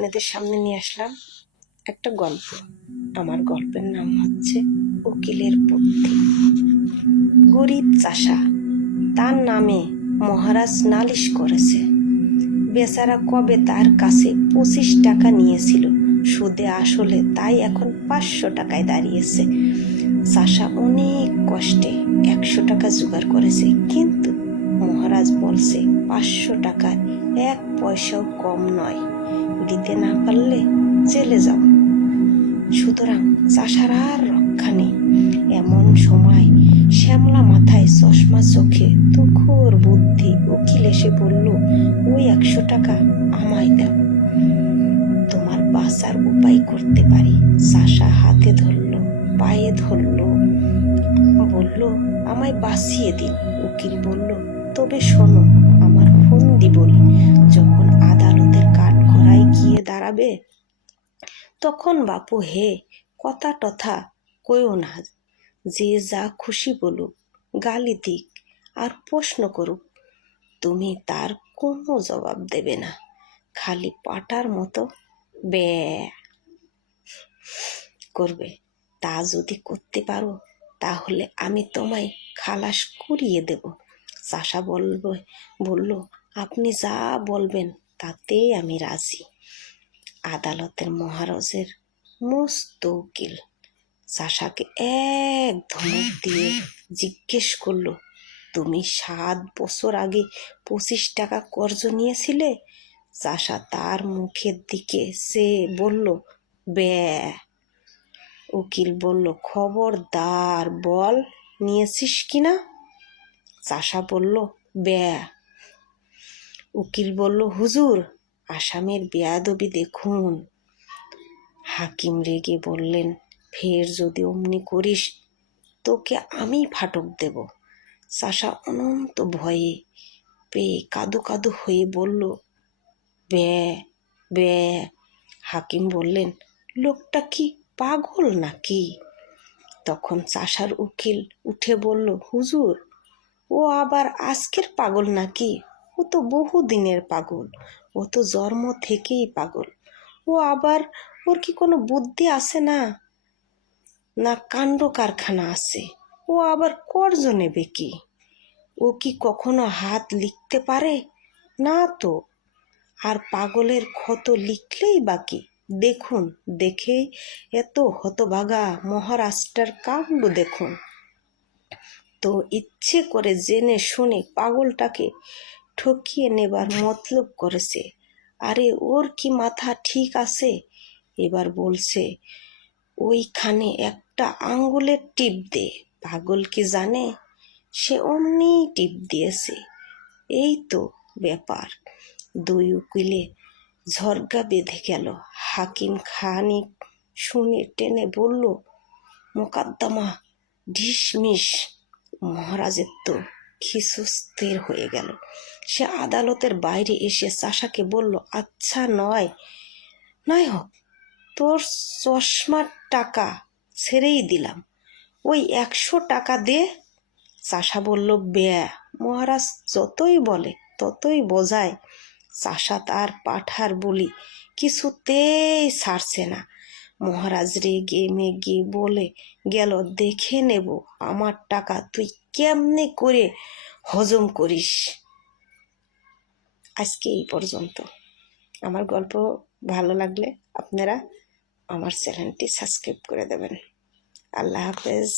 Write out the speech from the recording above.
আপনাদের সামনে নিয়ে আসলাম একটা গল্প। আমার গল্পের নাম হচ্ছে উকিলের বুদ্ধি। গরিব চাষা, তার নামে মহারাজ নালিশ করেছে। বেচারা কবে তার কাছে 25 টাকা নিয়েছিল সুদে আসলে, তাই এখন 500 টাকায় দাঁড়িয়েছে। চাষা অনেক কষ্টে 100 টাকা জোগাড় করেছে, কিন্তু মহারাজ বলছে 500 টাকা 1 পয়সাও কম নয়, দিতে না পারলে জেলে যাও। সুতরাং চাষার আর রক্ষা নেই। এমন সময় শ্যামলা মাথায় চশমা চোখে তুখোর বুদ্ধি উকিল এসে বলল, ওই 100 টাকা আমায় দাও, তোমার বাঁচার উপায় করতে পারি। চাষা হাতে ধরলো, পায়ে ধরলো, বলল, আমায় বাঁচিয়ে দিন। উকিল বলল, তবে শোনো আমার ফন্দি বলি, যখন আদালতের কাঠগড়ায় গিয়ে দাঁড়াবে তখন বাপু হে কথা টথা কইও না, যে যা খুশি বলুক, গালি দিক আর প্রশ্ন করুক, তুমি তার কোনো জবাব দেবে না, খালি পাটার মতো বে করবে। তা যদি করতে পারো তাহলে আমি তোমায় খালাস করিয়ে দেব। চাষা বলল, আপনি যা বলবেন তাতেই আমি রাজি। আদালতের মহারাজের মস্ত উকিল চাষাকে এক ধমক দিয়ে জিজ্ঞেস করলো, তুমি 7 বছর আগে 25 টাকা কর্জ নিয়েছিলে? চাষা তার মুখের দিকে সে বলল, বে। উকিল বলল, খবরদার বল নিয়েছিস কিনা? চাষা বলল, বে। উকিল বলল, হুজুর, আসামের বেয়াদবি দেখুন। হাকিম রেগে বললেন, ফের যদি অমনি করিস তোকে আমি ফাটক দেব। চাষা অনন্ত ভয়ে পেয়ে কাদু কাদু হয়ে বলল, বে বে। হাকিম বললেন, লোকটা কি পাগল নাকি? তখন চাষার উকিল উঠে বলল, হুজুর, ও আবার আজকের পাগল নাকি? ও তো বহু দিনের পাগল, ও তো জন্ম থেকেই পাগল। ও আবার, ওর কি কোনো বুদ্ধি আছে না কাণ্ড কারখানা আছে? ও আবার কর্জ নেবে কি? ও কি কখনো হাত লিখতে পারে না তো? আর পাগলের ক্ষত লিখলেই বাকি। দেখুন, দেখেই এত হতভাগা মহারাষ্ট্রের কাণ্ড দেখুন তো। ইচ্ছে করে জেনে শুনে পাগলটাকে ঠকিয়ে নেবার মতলব করেছে। আরে ওর কি মাথা ঠিক আছে? এবার বলছে, ওইখানে একটা আঙ্গুলের টিপ দে। পাগল কি জানে? সে অমনি টিপ দিয়েছে। এই তো ব্যাপার। দুই উকিলে ঝরগা বেঁধে গেল। হাকিম খানিক শুনে টেনে বলল, মোকদ্দমা ঢিসমিস। মহারাজের তো খিস্তির হয়ে গেল। সে আদালতের বাইরে এসে চাষাকে বলল, আচ্ছা, নয় হোক, তোর চশমার টাকা ছেড়েই দিলাম, ওই 100 টাকা দে। চাষা বলল, বে। মহারাজ যতই বলে ততই বোঝায়। চাষা তার পাঠার বলি কিছুতেই ছাড়ছে না। মহারাজ রেগে মেগে বলে গেল, দেখে নেব আমার টাকা তুই কেমনে করে হজম করিস। আজকে এই পর্যন্ত। আমার গল্প ভালো লাগলে আপনারা আমার চ্যানেলটি সাবস্ক্রাইব করে দেবেন। আল্লাহ হাফেজ।